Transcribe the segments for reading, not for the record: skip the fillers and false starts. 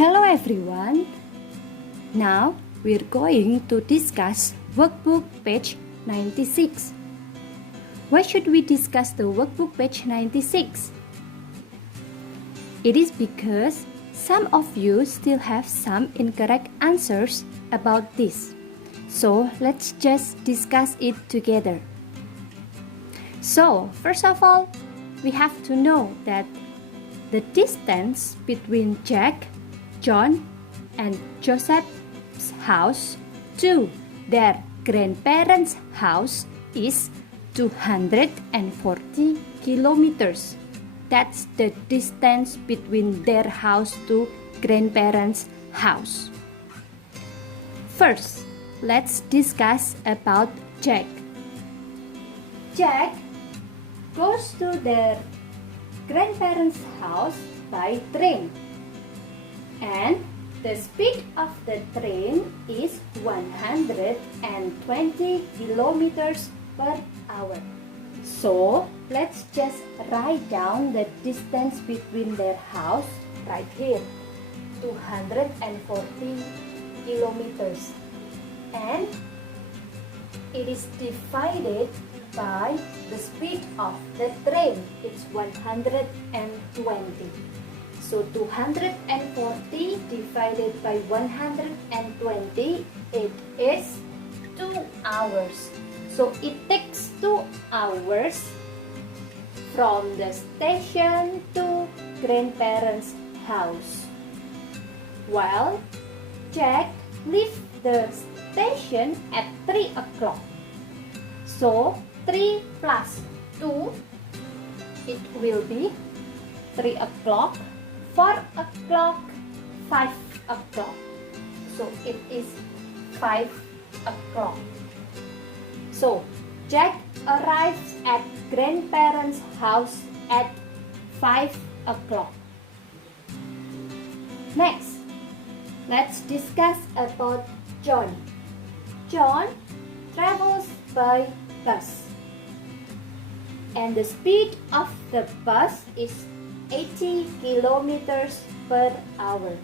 Hello everyone. Now we're going to discuss workbook page 96. Why should we discuss the workbook page 96? It is because some of you still have some incorrect answers about this. So let's just discuss it together. So first of all, we have to know that the distance between Jack, John, and Joseph's house to their grandparents' house is 240 kilometers. That's the distance between their house to grandparents' house. First, let's discuss about Jack. Jack goes to their grandparents' house by train, and the speed of the train is 120 kilometers per hour. So let's just write down the distance between their house right here, 240 kilometers, and it is divided by the speed of the train. It's 120. So 240 divided by 120, it is 2 hours. So it takes 2 hours from the station to grandparents' house. While Jack leaves the station at 3 o'clock. So 3 plus 2, it will be 3 o'clock, 4 o'clock, 5 o'clock. So it is 5 o'clock. So Jack arrives at grandparents' house at 5 o'clock. Next, let's discuss about John. John travels by bus, and the speed of the bus is 80 kilometers per hour.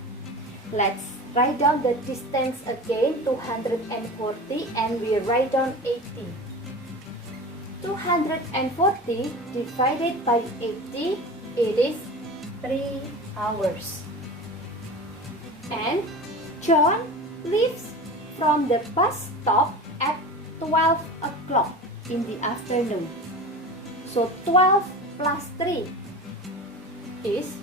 Let's write down the distance again, 240, and we write down 80. 240 divided by 80, it is 3 hours. And John leaves from the bus stop at 12 o'clock in the afternoon. So 12 plus 3 is,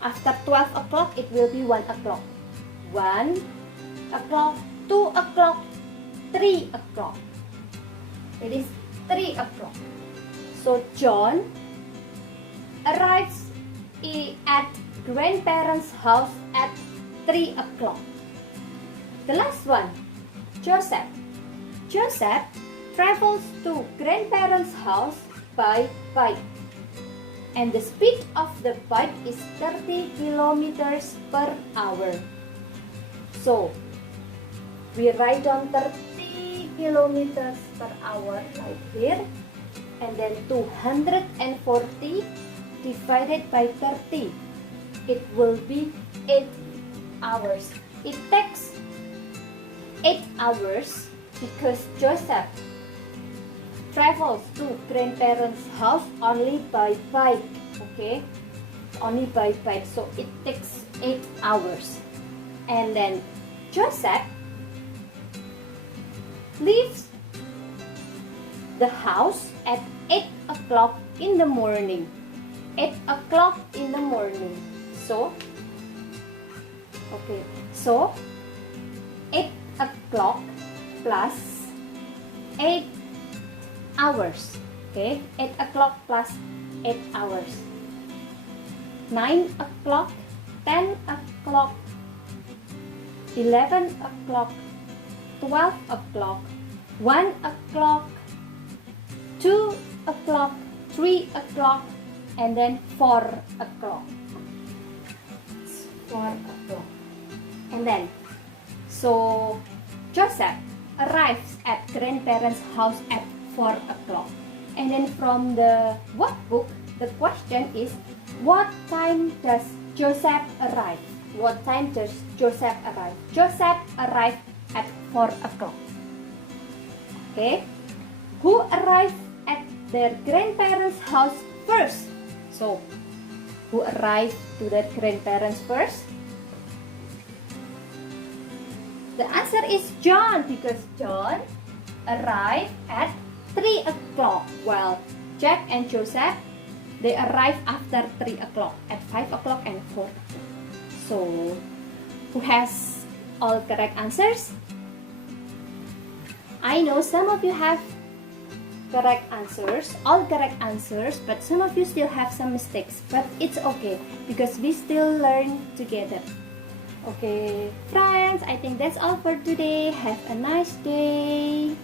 after 12 o'clock it will be 1 o'clock. 1 o'clock, 2 o'clock, 3 o'clock. It is 3 o'clock. So John arrives at grandparents' house at 3 o'clock. The last one, Joseph. Joseph travels to grandparents' house by bike, and the speed of the bike is 30 kilometers per hour. So we write down 30 kilometers per hour right here, and then 240 divided by 30, it will be 8 hours. It takes 8 hours because Joseph travels to grandparents' house only by bike, okay? Only by bike, so it takes 8 hours. And then Joseph leaves the house at 8 o'clock in the morning. 8 o'clock in the morning. So, okay, so 8 o'clock plus 8 hours. Okay, 8 o'clock plus 8 hours. 9 o'clock, 10 o'clock, 11 o'clock, 12 o'clock, 1 o'clock, 2 o'clock, 3 o'clock, and then 4 o'clock. 4 o'clock. And then, so Joseph arrives at grandparents' house at 4 o'clock. And then from the workbook, The question is, what time does Joseph arrive? What time does Joseph arrive? Joseph arrived at 4 o'clock. Okay. Who arrived at their grandparents' house first? So, who arrived to their grandparents first? The answer is John, because John arrived at 3 o'clock, while Jack and Joseph, they arrived after 3 o'clock, at 5 o'clock and 4 o'clock. So, who has all correct answers? I know some of you have correct answers, all correct answers, but some of you still have some mistakes. But it's okay, because we still learn together. Okay, friends, I think that's all for today. Have a nice day.